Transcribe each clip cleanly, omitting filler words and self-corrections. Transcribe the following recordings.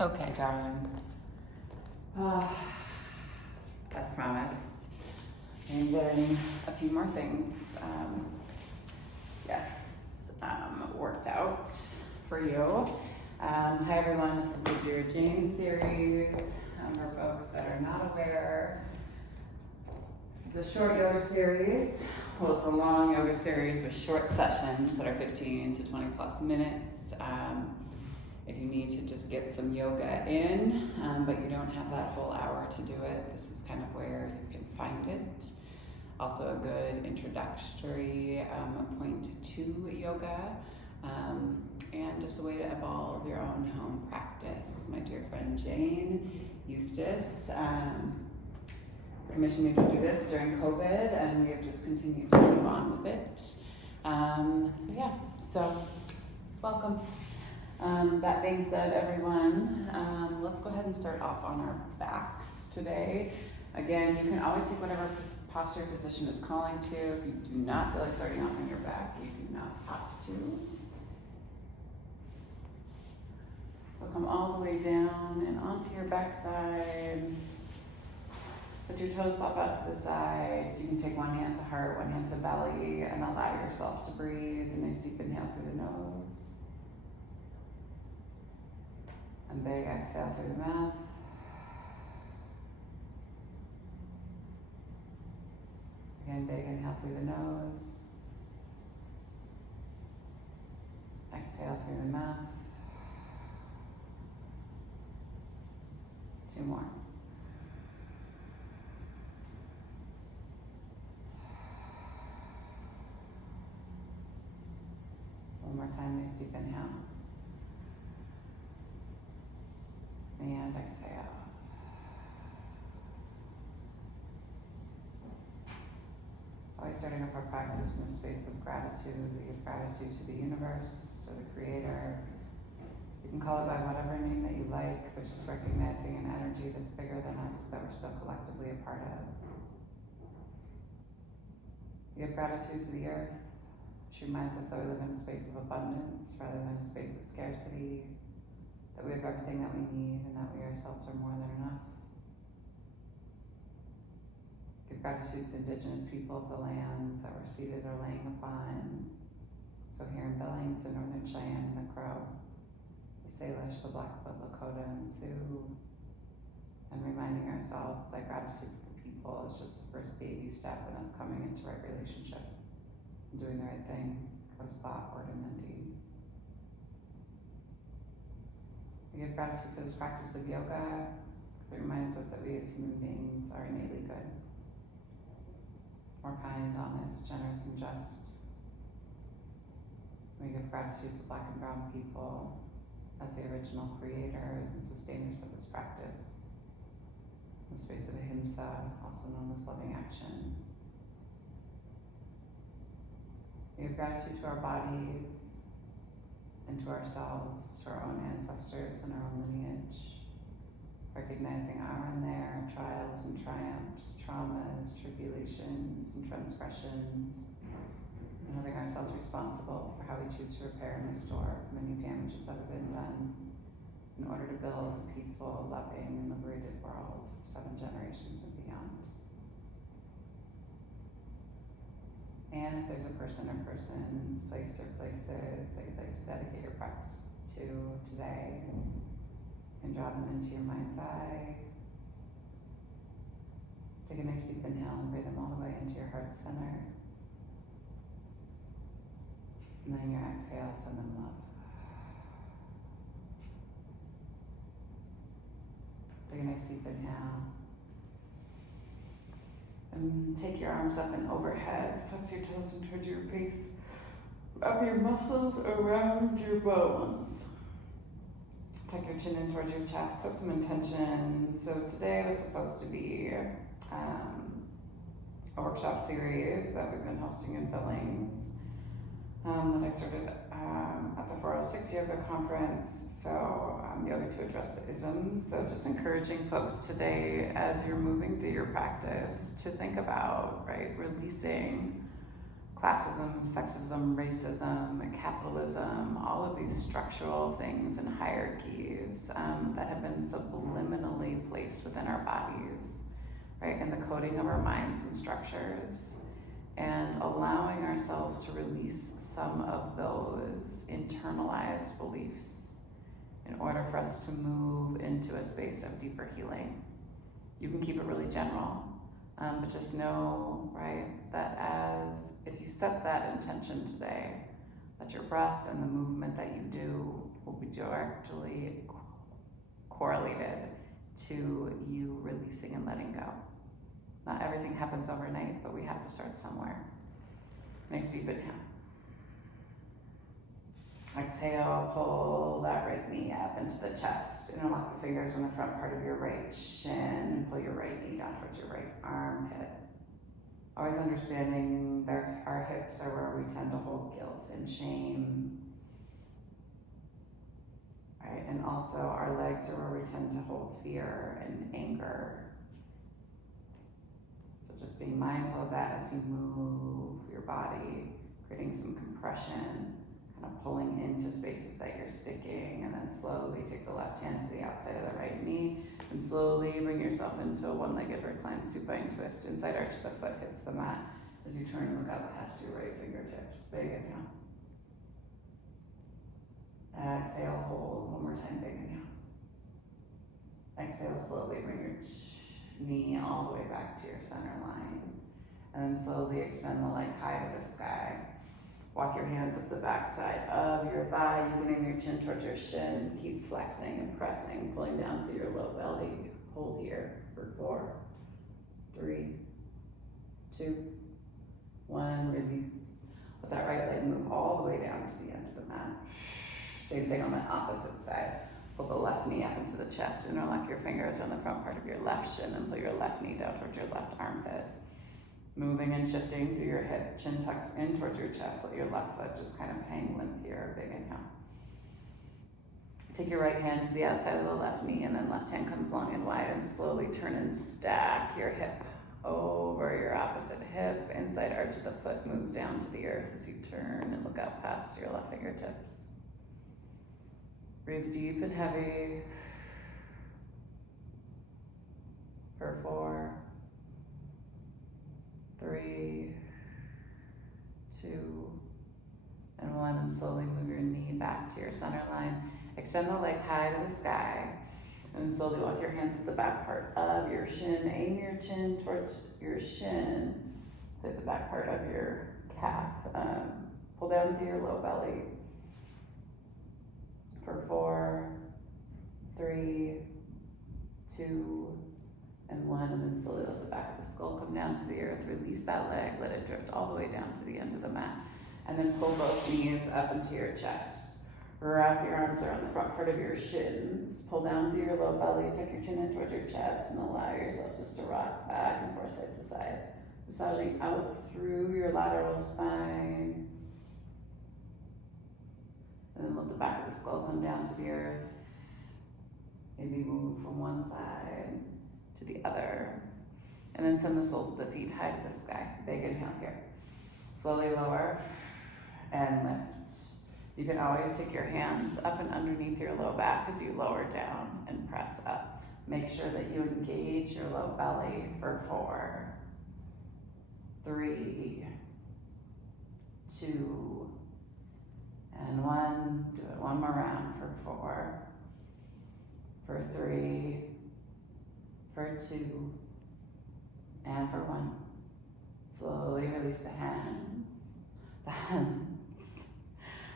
Okay, darling. As promised, I'm getting a few more things, worked out for you. Hi everyone, this is the Dear Jane series. For folks that are not aware, this is a short yoga series. Well, it's a long yoga series with short sessions that are 15 to 20 plus minutes. If you need to just get some yoga in, but you don't have that whole hour to do it, this is kind of where you can find it. Also a good introductory point to yoga, and just a way to evolve your own home practice. My dear friend Jane Eustace commissioned me to do this during COVID, and we have just continued to move on with it. So welcome. That being said, everyone, let's go ahead and start off on our backs today. Again, you can always take whatever posture position is calling to. If you do not feel like starting off on your back, you do not have to. So come all the way down and onto your backside. Let your toes pop out to the side. You can take one hand to heart, one hand to belly, and allow yourself to breathe. A nice deep inhale through the nose. And big exhale through the mouth. Again, big inhale through the nose. Exhale through the mouth. Two more. One more time, nice deep inhale. And exhale. Always starting up our practice from a space of gratitude. We give gratitude to the universe, to the creator. You can call it by whatever name that you like, but just recognizing an energy that's bigger than us, that we're still collectively a part of. We give gratitude to the earth. She reminds us that we live in a space of abundance rather than a space of scarcity, that we have everything that we need and that we ourselves are more than enough. Give gratitude to indigenous people of the lands that we're seated or laying upon. So here in Billings, the Northern Cheyenne, and the Crow, the Salish, the Blackfoot, Lakota, and Sioux, and reminding ourselves that gratitude for the people is just the first baby step in us coming into right relationship and doing the right thing, goes thought, word, and then deed. We give gratitude for this practice of yoga. It reminds us that we as human beings are innately good, more kind, honest, generous, and just. We give gratitude to Black and Brown people as the original creators and sustainers of this practice, from the space of ahimsa, also known as loving action. We give gratitude to our bodies and to ourselves, to our own ancestors and our own lineage, recognizing our and their trials and triumphs, traumas, tribulations, and transgressions, and holding ourselves responsible for how we choose to repair and restore from any damages that have been done in order to build a peaceful, loving, and liberated world for 7 generations and beyond. And if there's a person or persons, place or places that you'd like to dedicate your practice to today, you can draw them into your mind's eye. Take a nice deep inhale and breathe them all the way into your heart center. And then your exhale, send them love. Take a nice deep inhale. And take your arms up and overhead. Flex your toes in towards your face. Wrap your muscles around your bones. Tuck your chin in towards your chest. Set some intention. So today was supposed to be a workshop series that we've been hosting in Billings. That I started at the 406 Yoga Conference, so yoga to address the isms. So just encouraging folks today as you're moving through your practice to think about, right, releasing classism, sexism, racism, capitalism, all of these structural things and hierarchies that have been subliminally placed within our bodies, right, in the coding of our minds and structures, and allowing ourselves to release some of those internalized beliefs in order for us to move into a space of deeper healing. You can keep it really general, but just know, right, that as if you set that intention today, that your breath and the movement that you do will be directly correlated to you releasing and letting go. Not everything happens overnight, but we have to start somewhere. Nice deep inhale. Exhale, pull that right knee up into the chest. Interlock the fingers on the front part of your right shin and pull your right knee down towards your right armpit. Always understanding that our hips are where we tend to hold guilt and shame. Right? And also our legs are where we tend to hold fear and anger. So just being mindful of that as you move your body, creating some compression, kind of pulling into spaces that you're sticking, and then slowly take the left hand to the outside of the right knee, and slowly bring yourself into a one-legged reclined supine twist. Inside arch of the foot hits the mat as you turn and look out past your right fingertips. Big inhale. Exhale, hold. One more time, big inhale. Exhale, slowly bring your knee all the way back to your center line. And then slowly extend the leg high to the sky. Walk your hands up the back side of your thigh. You can aim your chin towards your shin. Keep flexing and pressing, pulling down through your low belly. Hold here for 4, 3, 2, 1. Release. Let that right leg move all the way down to the end of the mat. Same thing on the opposite side. Pull the left knee up into the chest. Interlock your fingers on the front part of your left shin and pull your left knee down towards your left armpit. Moving and shifting through your hip, chin tucks in towards your chest. Let your left foot just kind of hang limp here. Big inhale. Take your right hand to the outside of the left knee, and then left hand comes long and wide, and slowly turn and stack your hip over your opposite hip. Inside arch of the foot moves down to the earth as you turn and look out past your left fingertips. Breathe deep and heavy for 4, 3, 2, and 1, and slowly move your knee back to your center line. Extend the leg high to the sky, and then slowly walk your hands to the back part of your shin. Aim your chin towards your shin, so the back part of your calf. Pull down through your low belly for 4, 3, 2, and 1, and then slowly let the back of the skull come down to the earth. Release that leg, let it drift all the way down to the end of the mat, and then pull both knees up into your chest. Wrap your arms around the front part of your shins. Pull down through your low belly, tuck your chin in towards your chest, and allow yourself just to rock back and forth side to side, massaging out through your lateral spine. And then let the back of the skull come down to the earth. Maybe move from one side to the other. And then send the soles of the feet high to the sky. Big inhale here. Slowly lower and lift. You can always take your hands up and underneath your low back as you lower down and press up. Make sure that you engage your low belly for 4, 3, 2, and 1. Do it one more round for 4, for 3, for 2, and for 1. Slowly release the hands. The hands.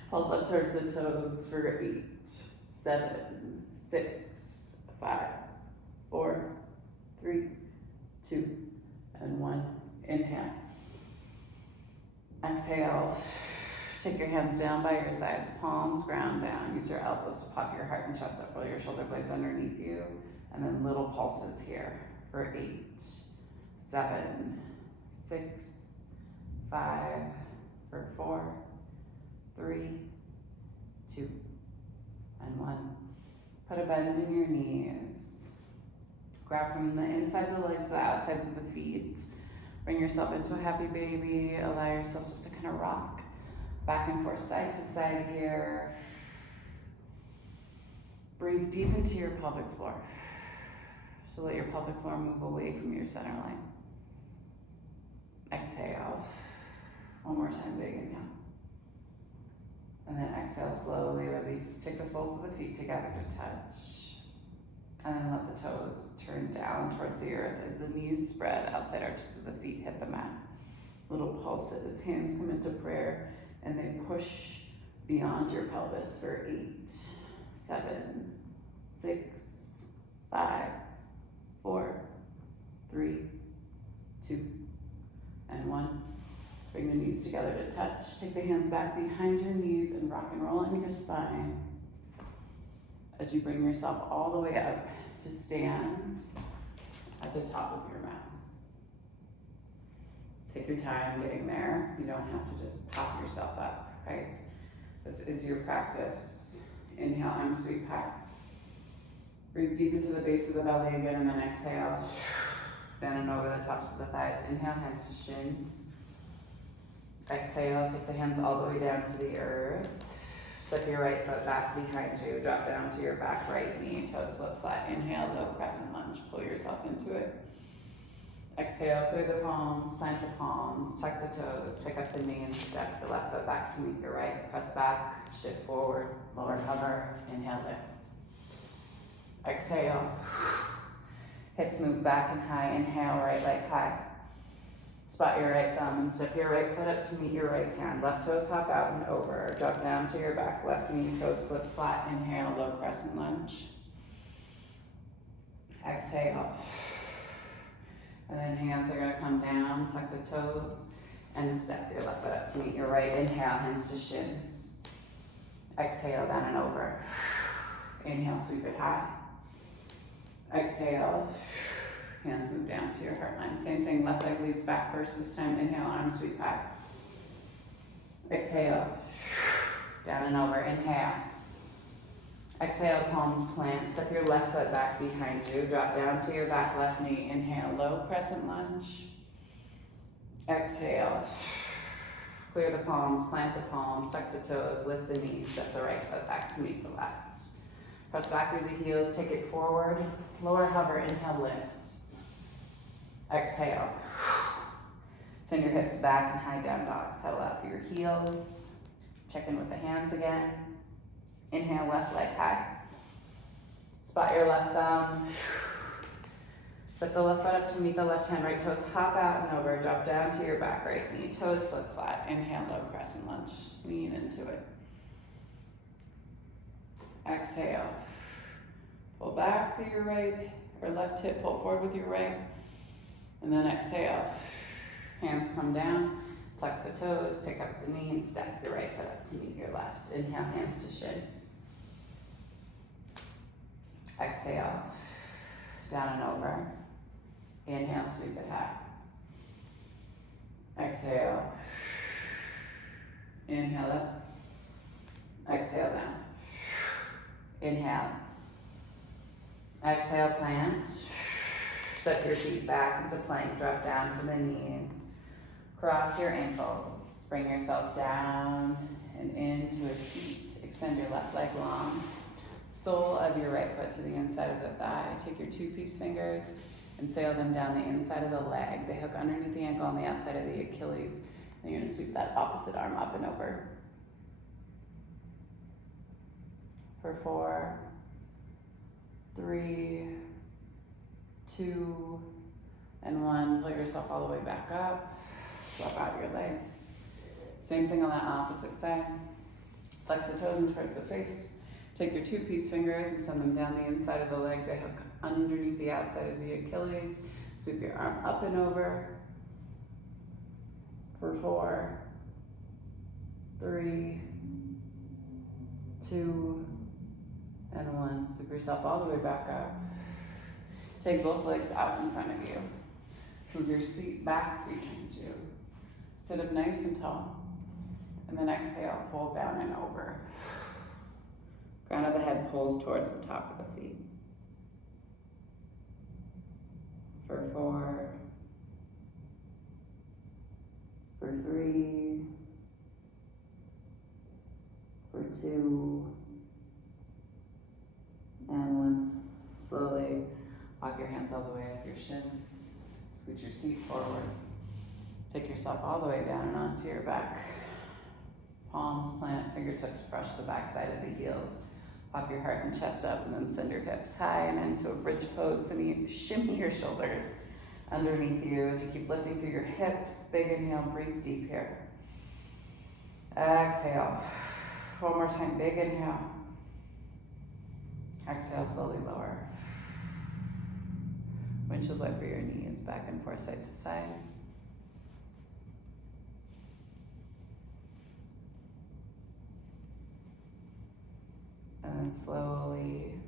Pulse up towards the toes for 8, 7, 6, 5, 4, 3, 2, and 1. Inhale. Exhale. Take your hands down by your sides, palms ground down. Use your elbows to pop your heart and chest up, roll your shoulder blades underneath you, and then little pulses here for 8, 7, 6, 5, for 4, 3, 2, and 1. Put a bend in your knees. Grab from the insides of the legs to the outsides of the feet. Bring yourself into a happy baby. Allow yourself just to kind of rock back and forth, side to side here. Breathe deep into your pelvic floor. So let your pelvic floor move away from your center line. Exhale. One more time, big inhale. And then exhale, slowly release. Take the soles of the feet together to touch. And then let the toes turn down towards the earth as the knees spread, outside arches of the feet hit the mat. Little pulses, hands come into prayer, and they push beyond your pelvis for 8, 7, 6, 5, 4, 3, 2, and 1. Bring the knees together to touch. Take the hands back behind your knees and rock and roll into your spine as you bring yourself all the way up to stand at the top of your mat. Take your time getting there. You don't have to just pop yourself up, right? This is your practice. Inhale, arm sweep high. Breathe deep into the base of the belly again, and then exhale. Down and over the tops of the thighs. Inhale, hands to shins. Exhale, take the hands all the way down to the earth. Step your right foot back behind you. Drop down to your back right knee. Toes flip flat. Inhale, low crescent lunge. Pull yourself into it. Exhale, clear the palms, plant the palms, tuck the toes, pick up the knee and step the left foot back to meet your right. Press back, shift forward, lower hover, inhale lift. Exhale. Hips move back and high. Inhale, right leg high. Spot your right thumb and step your right foot up to meet your right hand. Left toes hop out and over. Drop down to your back. Left knee, toes flip flat. Inhale, low crescent lunge. Exhale. And then hands are going to come down, tuck the toes, and step your left foot up to meet your right. Inhale, hands to shins. Exhale, down and over. Inhale, sweep it high. Exhale. Hands move down to your heart line. Same thing, left leg leads back first this time. Inhale, arms sweep high. Exhale. Down and over. Inhale. Exhale, palms plant. Step your left foot back behind you. Drop down to your back left knee. Inhale, low crescent lunge. Exhale. Clear the palms, plant the palms, tuck the toes, lift the knees, step the right foot back to meet the left. Press back through the heels, take it forward. Lower hover, inhale, lift. Exhale. Send your hips back and high down dog. Pedal out through your heels. Check in with the hands again. Inhale, left leg high. Spot your left thumb. Step the left foot up to meet the left hand. Right toes hop out and over. Drop down to your back right knee. Toes flip flat. Inhale, low crescent lunge. Lean into it. Exhale. Pull back through your right or left hip. Pull forward with your right. And then exhale. Hands come down. Tuck the toes, pick up the knee, and step your right foot up to meet your left. Inhale, hands to shins. Exhale, down and over. Inhale, sweep it high. Exhale. Inhale up. Exhale down. Inhale. Exhale, plant. Step your feet back into plank, drop down to the knees. Cross your ankles, bring yourself down and into a seat. Extend your left leg long. Sole of your right foot to the inside of the thigh. Take your 2-piece fingers and sail them down the inside of the leg. They hook underneath the ankle on the outside of the Achilles. And you're gonna sweep that opposite arm up and over. For 4, 3, 2, and 1. Pull yourself all the way back up. Flop out your legs. Same thing on that opposite side. Flex the toes in towards the face. Take your 2-piece fingers and send them down the inside of the leg. They hook underneath the outside of the Achilles. Sweep your arm up and over. For 4, 3, 2, and 1. Sweep yourself all the way back up. Take both legs out in front of you. Move your seat back behind you. Sit up nice and tall. And then exhale, fold down and over. Crown of the head pulls towards the top of the feet. For 4, slowly walk your hands all the way up your shins. Scoot your seat forward. Take yourself all the way down and onto your back. Palms plant, fingertips brush the back side of the heels. Pop your heart and chest up and then send your hips high and into a bridge pose. And you shimmy your shoulders underneath you as you keep lifting through your hips. Big inhale, breathe deep here. Exhale. One more time, big inhale. Exhale, slowly lower. Windshield wiper your knees back and forth, side to side. And then slowly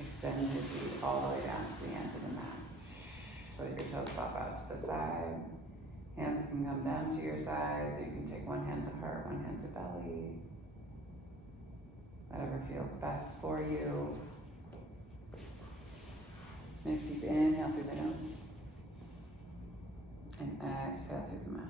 extend your feet all the way down to the end of the mat. Let your toes pop out to the side. Hands can come down to your sides. You can take one hand to heart, one hand to belly. Whatever feels best for you. Nice deep inhale through the nose. And exhale through the mouth.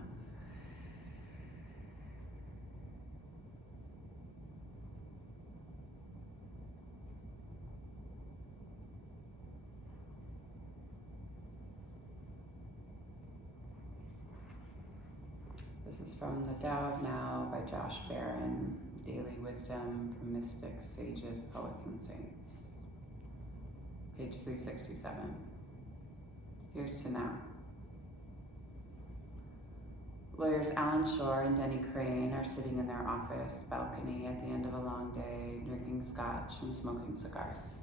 This is from The Tao of Now by Josh Barron, Daily Wisdom from Mystics, Sages, Poets, and Saints. Page 367. Here's to now. Lawyers Alan Shore and Denny Crane are sitting in their office balcony at the end of a long day, drinking scotch and smoking cigars.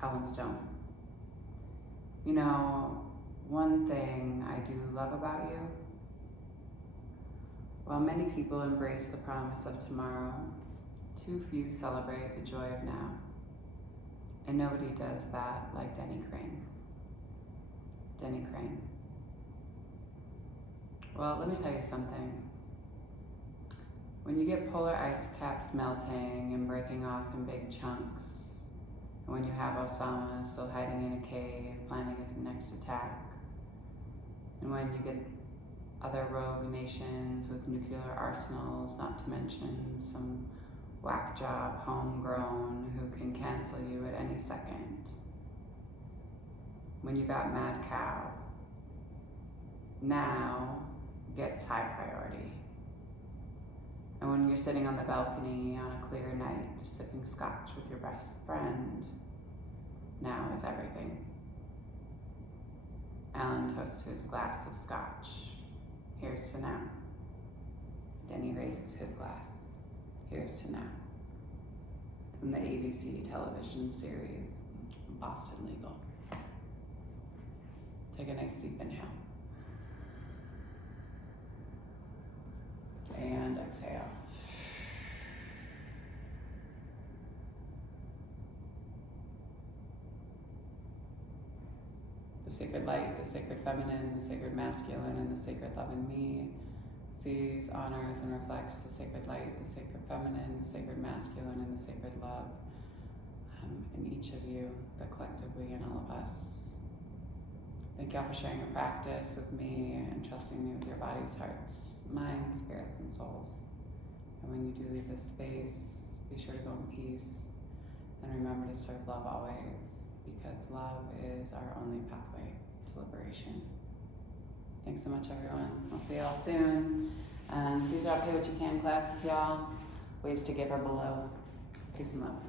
Alan Stone. You know, one thing I do love about you, while many people embrace the promise of tomorrow, too few celebrate the joy of now. And nobody does that like Denny Crane. Denny Crane. Well, let me tell you something. When you get polar ice caps melting and breaking off in big chunks, and when you have Osama still hiding in a cave planning his next attack, and when you get other rogue nations with nuclear arsenals, not to mention some whack job homegrown who can cancel you at any second. When you got Mad Cow, now gets high priority. And when you're sitting on the balcony on a clear night, sipping scotch with your best friend, now is everything. Alan toasts his glass of scotch. Here's to now. Denny raises his glass. Here's to now. From the ABC television series, Boston Legal. Take a nice deep inhale. And exhale. The sacred light, the sacred feminine, the sacred masculine, and the sacred love in me sees, honors, and reflects the sacred light, the sacred feminine, the sacred masculine, and the sacred love in each of you, the collectively in all of us. Thank y'all for sharing your practice with me and trusting me with your bodies, hearts, minds, spirits, and souls. And when you do leave this space, be sure to go in peace and remember to serve love always, because love is our only pathway to liberation. Thanks so much, everyone. I'll see y'all soon. Please drop Pay What You Can classes, y'all. Ways to give are below. Peace and love.